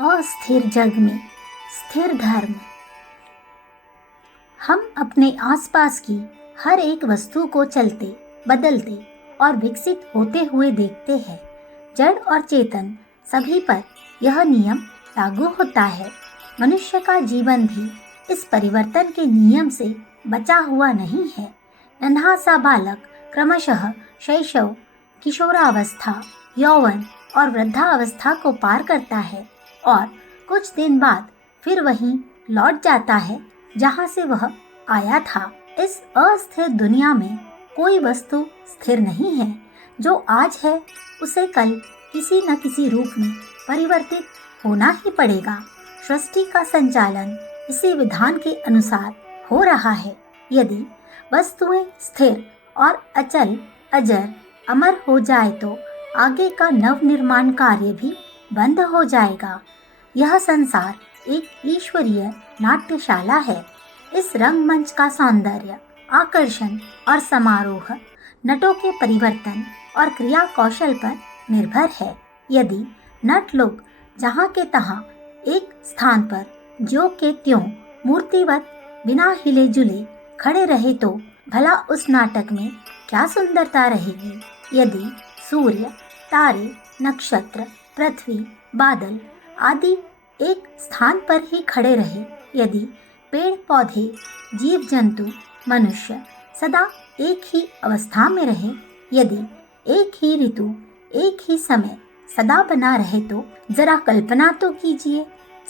अस्थिर जग में स्थिर धर्म। हम अपने आसपास की हर एक वस्तु को चलते, बदलते और विकसित होते हुए देखते हैं। जड़ और चेतन सभी पर यह नियम लागू होता है। मनुष्य का जीवन भी इस परिवर्तन के नियम से बचा हुआ नहीं है। नन्हा सा बालक क्रमशः शैशव, किशोरावस्था, यौवन और वृद्धावस्था को पार करता है और कुछ दिन बाद फिर वहीं लौट जाता है जहां से वह आया था। इस अस्थिर दुनिया में कोई वस्तु स्थिर नहीं है। जो आज है उसे कल किसी न किसी रूप में परिवर्तित होना ही पड़ेगा। सृष्टि का संचालन इसी विधान के अनुसार हो रहा है। यदि वस्तुएं स्थिर और अचल, अजर, अमर हो जाए तो आगे का नव निर्माण कार्य भी बंद हो जाएगा। यह संसार एक ईश्वरीय नाट्यशाला है। इस रंगमंच का सौंदर्य, आकर्षण और समारोह नटों के परिवर्तन और क्रिया कौशल पर निर्भर है। यदि नट लोग जहाँ के तहाँ एक स्थान पर ज्यों के त्यों मूर्तिवत बिना हिले जुले खड़े रहे तो भला उस नाटक में क्या सुंदरता रहेगी। यदि सूर्य, तारे, नक्षत्र, पृथ्वी, बादल आदि एक स्थान पर ही खड़े रहे, यदि पेड़ पौधे, जीव जंतु, मनुष्य सदा एक ही अवस्था में रहे, यदि एक ही ऋतु, एक ही समय सदा बना रहे तो जरा कल्पना तो कीजिए,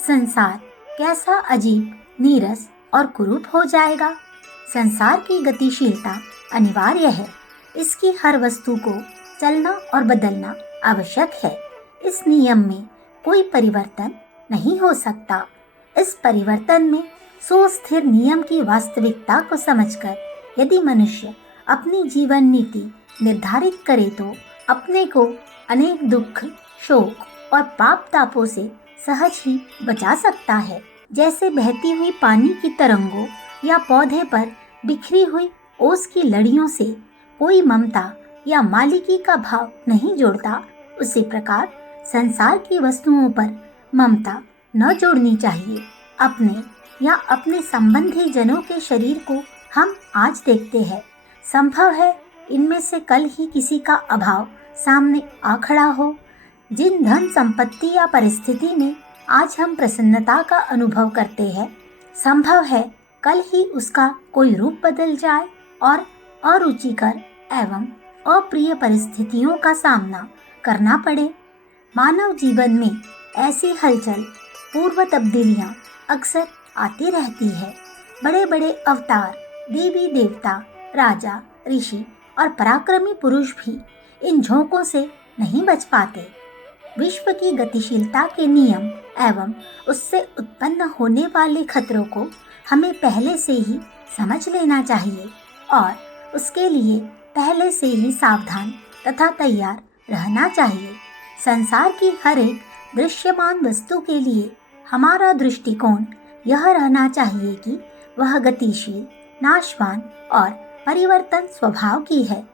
संसार कैसा अजीब, नीरस और कुरूप हो जाएगा। संसार की गतिशीलता अनिवार्य है। इसकी हर वस्तु को चलना और बदलना आवश्यक है। इस नियम में कोई परिवर्तन नहीं हो सकता। इस परिवर्तन में सुस्थिर नियम की वास्तविकता को समझकर यदि मनुष्य अपनी जीवन नीति निर्धारित करे तो अपने को अनेक दुख, शोक और पाप तापों से सहज ही बचा सकता है। जैसे बहती हुई पानी की तरंगों या पौधे पर बिखरी हुई ओस की लड़ियों से कोई ममता या मालिकी का भाव नहीं जोड़ता, उसी प्रकार संसार की वस्तुओं पर ममता न जोड़नी चाहिए। अपने या अपने संबंधी जनों के शरीर को हम आज देखते हैं। संभव है इनमें से कल ही किसी का अभाव सामने आ खड़ा हो। जिन धन संपत्ति या परिस्थिति में आज हम प्रसन्नता का अनुभव करते हैं, संभव है कल ही उसका कोई रूप बदल जाए और अरुचिकर एवं अप्रिय परिस्थितियों का सामना करना पड़े। मानव जीवन में ऐसी हलचल, पूर्व तब्दीलियां अक्सर आती रहती है। बड़े बड़े अवतार, देवी देवता, राजा, ऋषि और पराक्रमी पुरुष भी इन झोंकों से नहीं बच पाते। विश्व की गतिशीलता के नियम एवं उससे उत्पन्न होने वाले खतरों को हमें पहले से ही समझ लेना चाहिए और उसके लिए पहले से ही सावधान तथा तैयार रहना चाहिए। संसार की हर एक दृश्यमान वस्तु के लिए हमारा दृष्टिकोण यह रहना चाहिए कि वह गतिशील, नाशवान और परिवर्तन स्वभाव की है।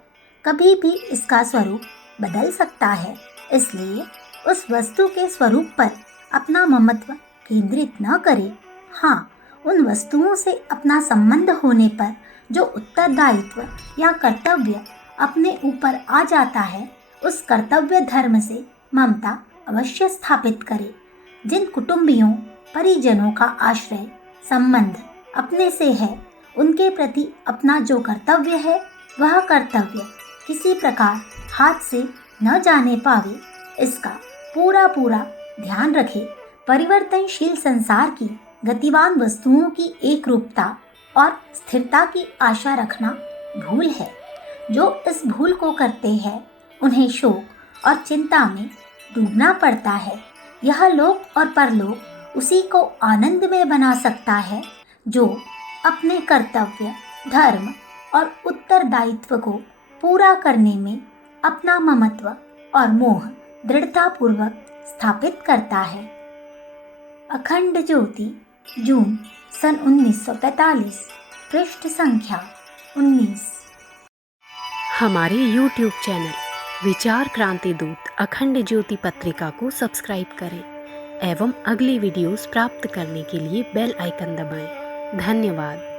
कभी भी इसका स्वरूप बदल सकता है। इसलिए उस वस्तु के स्वरूप पर अपना ममत्व केंद्रित न करें। हाँ, उन वस्तुओं से अपना संबंध होने पर जो उत्तरदायित्व या कर्तव्य अपने ऊपर आ जाता है, उस कर्तव्य धर्म से ममता अवश्य स्थापित करें। जिन कुटुंबियों, परिजनों का आश्रय संबंध अपने से है, उनके प्रति अपना जो कर्तव्य है, वह कर्तव्य किसी प्रकार हाथ से न जाने पावे, इसका पूरा ध्यान रखें। परिवर्तनशील संसार की गतिवान वस्तुओं की एक रूपता और स्थिरता की आशा रखना भूल है। जो इस भूल को करते हैं उन्हें शोक और चिंता में डूबना पड़ता है। यह लोक और परलोक उसी को आनंद में बना सकता है जो अपने कर्तव्य, धर्म और उत्तरदायित्व को पूरा करने में अपना ममत्व और मोह दृढ़तापूर्वक स्थापित करता है। अखंड ज्योति, जून सन 1945, पृष्ठ संख्या 19। हमारे YouTube चैनल विचार क्रांति दूत अखंड ज्योति पत्रिका को सब्सक्राइब करें एवं अगली वीडियोस प्राप्त करने के लिए बेल आइकन दबाएं। धन्यवाद।